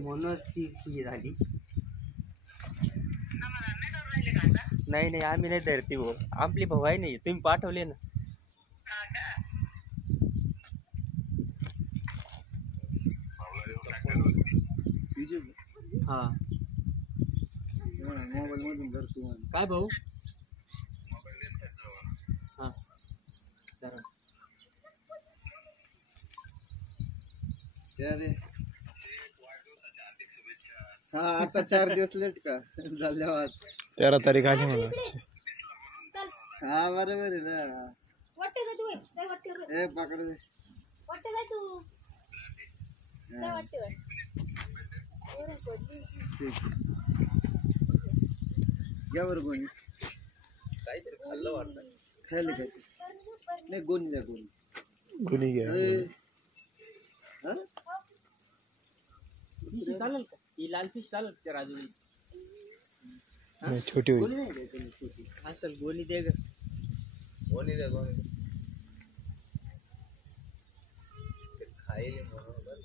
म्हणूनच ती तुझी झाली. नाही नाही आम्ही नाही धरती भाऊ, आपली भाऊ आहे नाही, तुम्ही पाठवले ना. हा मोबाईल मधून धरतो काय भाऊ. हा जरा हा आता 4 दिवस लेट का झाल्यावर 13 तारीख आली मला. हा बरोबर आहे ना. ए पकड दे. घ्या बरं गोणी. काहीतरी खाल्लं वाटतं. खायला काय नाही. गोणी द्या गोणी. गोणी घ्या. चालेल का ही लाल फिश चालेल का राजू. छोटी होईल. गोणी नाही द्यायची छोटी. असेल गोणी दे ग. गोणी द्या गोणी. खायले म्हणून बरं.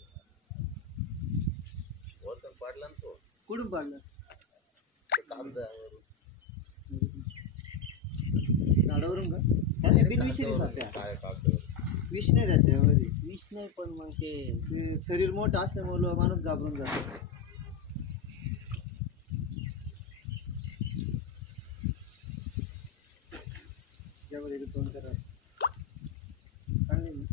वरतून पाडला ना तो. कुठून पाडला. झाडावरून का. विष नाही जात त्यामध्ये. विष नाही पण मग ते शरीर मोठं असल्यामुळे माणूस घाबरून जातो. त्यामध्ये दोन करा चांगली ना.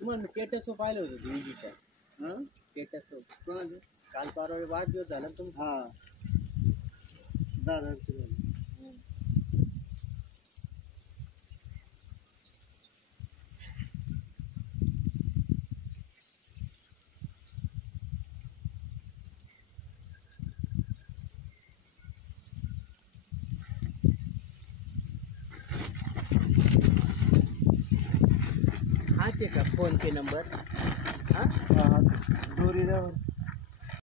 तुम्हाला स्टेटस पाहिलं होतं विजीच्या. स्टेटस कोणाचं. काल परवा वाढदिवस झाला तुमचा. हा 10,000 किलो. हाच आहे का फोन पे नंबर. हा दोरी द्या.